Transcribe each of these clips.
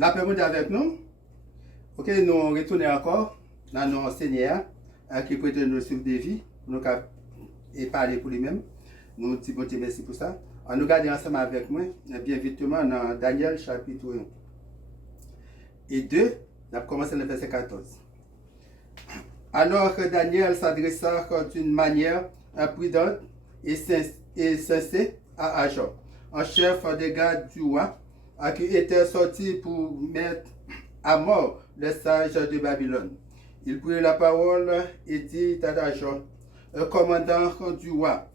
La paix est avec nous. Ok, nous retournons encore dans nos Seigneur qui prête nous suivre des vies. Nous et parler pour lui-même. Nous disons bon Dieu merci pour ça. Nous regardons ensemble avec moi, bien vite dans Daniel chapitre 1 et 2. On a commencé le verset 14. Alors que Daniel s'adressa d'une manière prudente et sensée à Ajor, un chef des gardes du roi, qui était sorti pour mettre à mort les sages de Babylone. Il prit la parole et dit à Ajor, commandant du roi,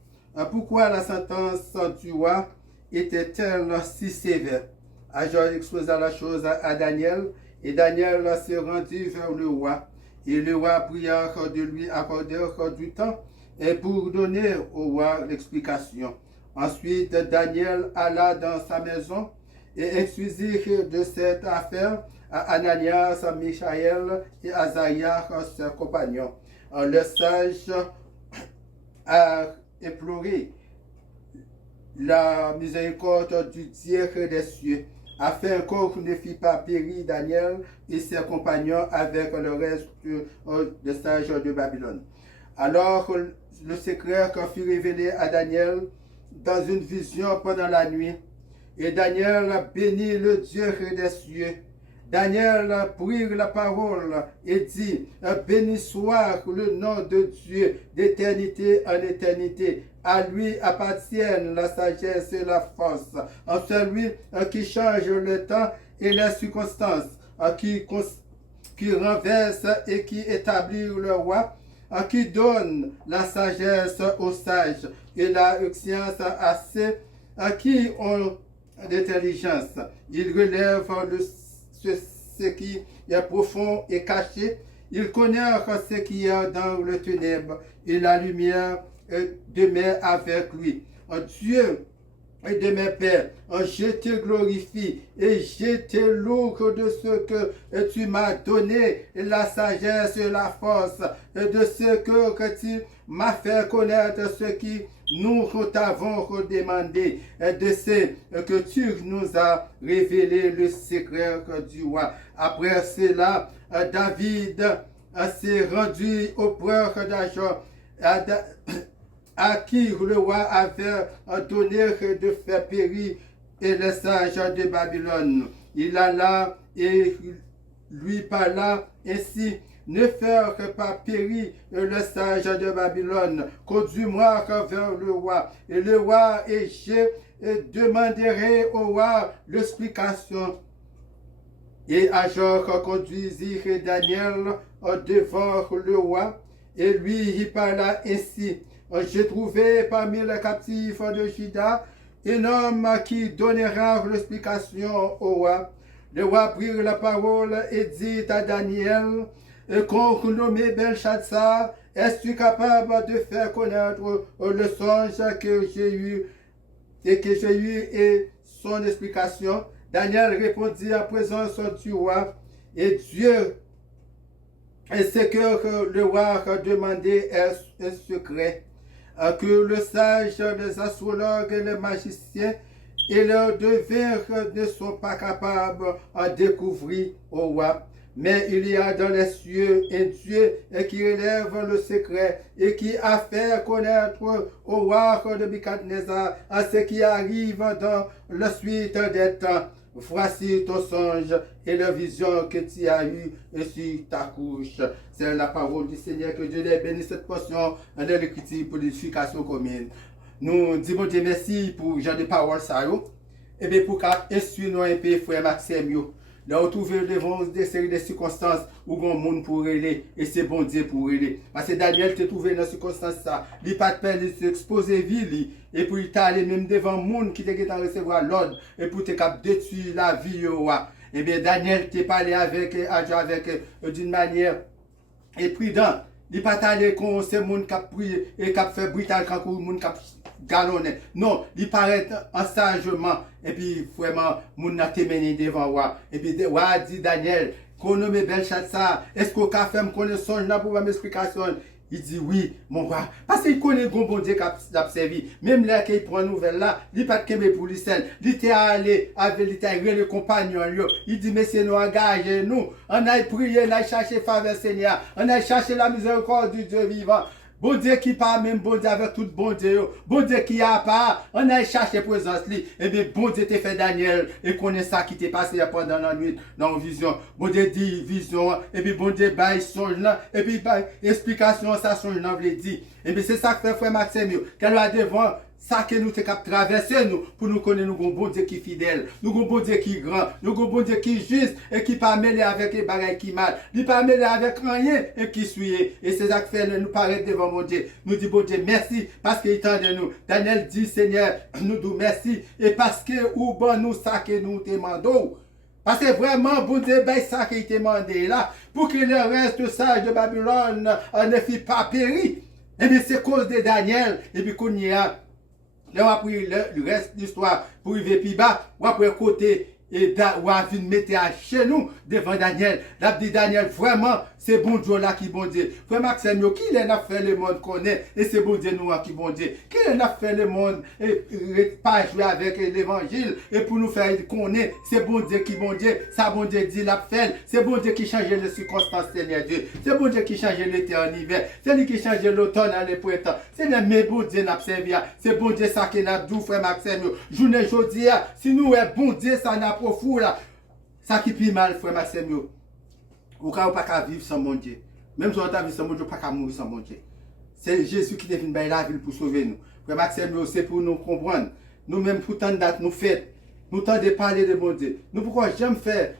pourquoi la sentence du roi était-elle si sévère? Ajor exposa la chose à Daniel, et Daniel se rendit vers le roi. Et le roi pria de lui accorder du temps pour donner au roi l'explication. Ensuite, Daniel alla dans sa maison et instruisit de cette affaire à Ananias, Michaël et Azaria, ses compagnons. Le sage a imploré la miséricorde du Dieu des cieux, afin qu'on ne fit pas périr Daniel et ses compagnons avec le reste des sages de Babylone. Alors le secret fut révélé à Daniel dans une vision pendant la nuit, et Daniel bénit le Dieu des cieux. Daniel prit la parole et dit, béni soit le nom de Dieu d'éternité en éternité. À lui appartiennent la sagesse et la force. En celui qui change le temps et les circonstances, qui renverse et qui établit le roi, qui donne la sagesse aux sages et la science à ceux qui ont l'intelligence. Il relève ce qui est profond et caché. Il connaît ce qui est dans le ténèbre, et la lumière demeure avec lui. Dieu et de mes pères, je te glorifie et je te loue de ce que tu m'as donné, la sagesse et la force, de ce que tu m'as fait connaître ce qui nous t'avons demandé, de ce que tu nous as révélé le secret du roi. Après cela, David s'est rendu auprès d'Ajor, à qui le roi avait donné de faire périr les sages de Babylone. Il alla et lui parla ainsi, ne faire pas périr les sages de Babylone, conduis-moi vers le roi. Et le roi et je demanderai au roi l'explication. Et Ajor conduisit Daniel devant le roi, et lui y parla ainsi. J'ai trouvé parmi les captifs de Juda un homme qui donnera l'explication au roi. Le roi prit la parole et dit à Daniel, qu'on nommé Belshazzar, es-tu capable de faire connaître le songe que j'ai eu et son explication? Daniel répondit en présence du roi, et Dieu, et ce que le roi demandait est un secret, que le sage, les astrologues et les magiciens et leurs devirs ne sont pas capables de découvrir au roi. Mais il y a dans les cieux un Dieu qui relève le secret et qui a fait connaître au roi de Nebuchadnezzar ce qui arrive dans la suite des temps. Voici ton songe et la vision que tu as eue sur ta couche. C'est la parole du Seigneur. Que Dieu les bénisse cette portion de l'écriture pour l'édification commune. Nous disons Dieu merci pour Jean de parole ça. Et bien pour qu'instruire nous un peu, frère Maxime. Là, on trouve devant des séries de circonstances où on monde pour aller et c'est bon Dieu pour aller. Parce que Daniel te trouvé dans ces circonstances ça. Il n'a pas de peine de s'exposer ville et pour il t'aller même devant le monde qui te recevoir l'ordre et pour te détruire la vie. Et bien Daniel te parlé avec d'une manière prudente. Il pas allé comme ces monde qui a prié et qui a fait brutal quand le monde qui a galonné. Non, il paraît en sagement et puis vraiment moun n'a mené devant roi. Et puis roi dit Daniel, qu'on nomme Belshazzar, est-ce qu'on a fait me connaître songe là pour avoir une explication? Il dit oui, mon roi. Parce qu'il connaît le bon Dieu qui a servi. Même là qu'il prend nouvelle là, il n'a pas de kembe pour lui seul. Il était allé avec le compagnon. Il dit, messieurs, nous engagez nous. On a prié, on a cherché faveur Seigneur. On a cherché la miséricorde du Dieu vivant. Bon Dieu qui parle même, bon Dieu avec tout bon Dieu. Bon Dieu qui a pas, on a cherché présence li. Et bien bon Dieu t'a fait Daniel et connaît ça qui t'est passé pendant la nuit dans la vision. Bon Dieu dit vision et puis bon Dieu bail songe là et puis bail explication ça songe là veut dire. Et bien c'est ça que fait frère Maxime qu'elle a devant ça que nous sommes traverser nous pour nous connaître nous un bon Dieu qui est fidèle, nous un bon Dieu qui est grand, nous un bon Dieu qui est juste et qui pas mêlé avec les bagailles qui mal, il pas mêlé avec rien et qui suit. Et c'est ça que fait nous paraître devant mon Dieu. Nous dit bon Dieu merci parce qu'il tend de nous. Daniel dit Seigneur, nous disons merci et parce que ou bon nous ça que nous te demandons. Parce que vraiment, bon Dieu, ben ça qui t'a demandé là, pour que le reste sage de Babylone ne fût pas péri. Et bien c'est cause de Daniel et puis qu'on y a. Là, on a pris le reste de l'histoire pour arriver plus bas, on a pris côté et on a vu mettre à chez nous devant Daniel. Là, dit Daniel, vraiment, c'est bon Dieu là qui bon Dieu. Frère Maxime, qui a fait le monde connaît et c'est bon Dieu nous qui bon Dieu. Qui a fait le monde et pas jouer avec l'évangile et pour nous faire connaître, c'est bon Dieu qui bon Dieu. Ça bon Dieu dit l'a fait. C'est bon Dieu qui change les circonstances, Seigneur Dieu. C'est bon Dieu qui change l'été en hiver. C'est lui qui change l'automne en le printemps. C'est le même bon Dieu n'a servi. C'est bon Dieu ça qui n'a dit, frère Maxime. Journée aujourd'hui, si nous est bon Dieu, ça n'a pas fou là. Ça qui pire mal, frère Maxime. Ou quand on pas qu'à vivre sans mon Dieu. Même si on a vivre sans mon Dieu, pas qu'à mourir sans mon Dieu. C'est Jésus qui est venu la ville pour sauver nous. Frère Maxime, c'est pour nous comprendre. Nous-mêmes, pour tant de dates, nous faisons. Nous tentons de parler de mon Dieu. Nous pourquoi j'aime faire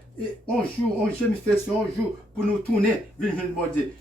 un jour, j'aime faire sur un jour pour nous tourner vers le bon Dieu.